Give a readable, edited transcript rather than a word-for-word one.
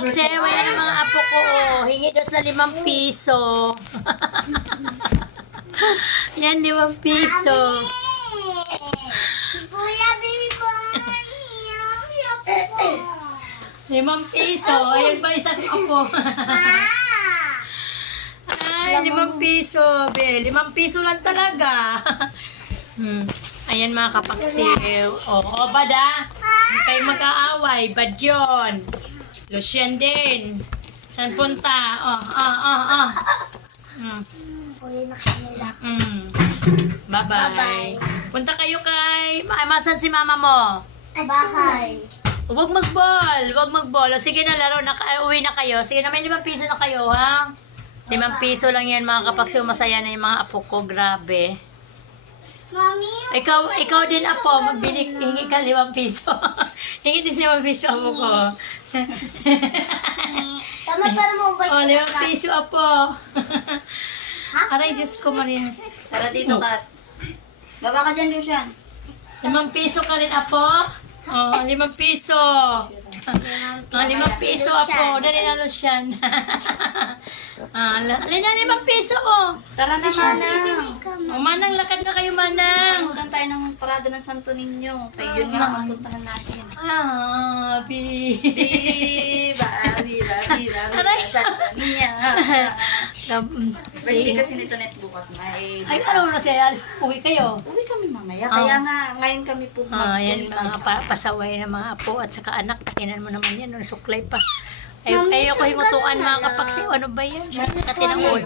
kapakse, wala ng mga apo ko. Oh. Hingi daw sa 5 piso. Yan, 5 piso. Si Kuya Bibon. 5 piso. Ayun ba isang apo? Ay, 5 piso. Be, 5 piso lang talaga. Ayan mga kapaksiw. O, bada. Huwag kayong mag-aaway. Bad yun. Lucian din. Saan punta? Uli na kanila. Bye-bye. Punta kayo kay... Masan si mama mo? Bahay. Huwag mag-ball. Huwag mag-ball. O, sige na, laro na. Uwi na kayo. Sige na, may 5 piso na kayo, ha? 5 piso lang yan, mga kapaksiw. Masaya na yung mga apo ko. Grabe. Mami, Ikaw din, apo. Magbili, hingi ka 5 piso. Hingi din 5 piso, apo ko. tama para mo ba? O, 5 piso, apo. Aray, Diyos ko, Maria. Tara dito, Kat. Baba ka dyan, Lucian. 5 piso ka rin, apo. Oh, 5 piso. 5 piso, apo. Dali na, Lucian. Alin na 5 piso, oh. Tara na, Manang. O, Manang, lakad na kayo, Manang. Puntan tayo ng parada ng Santo Niño. Kaya yun nga ang puntahan natin. Viva, viva, viva, viva, Santo Niño. Pwede kasi nito net bukas, may Ay, ano na siya? Alis, uwi kayo. Uwi kami mamaya. Kaya nga, ngayon kami po Yan, mga pasaway ng mga apo at saka anak. Tinan mo naman yan, suklay pa. Ayoko himutukan mga kapaksiw. Ano ba yan? Katinang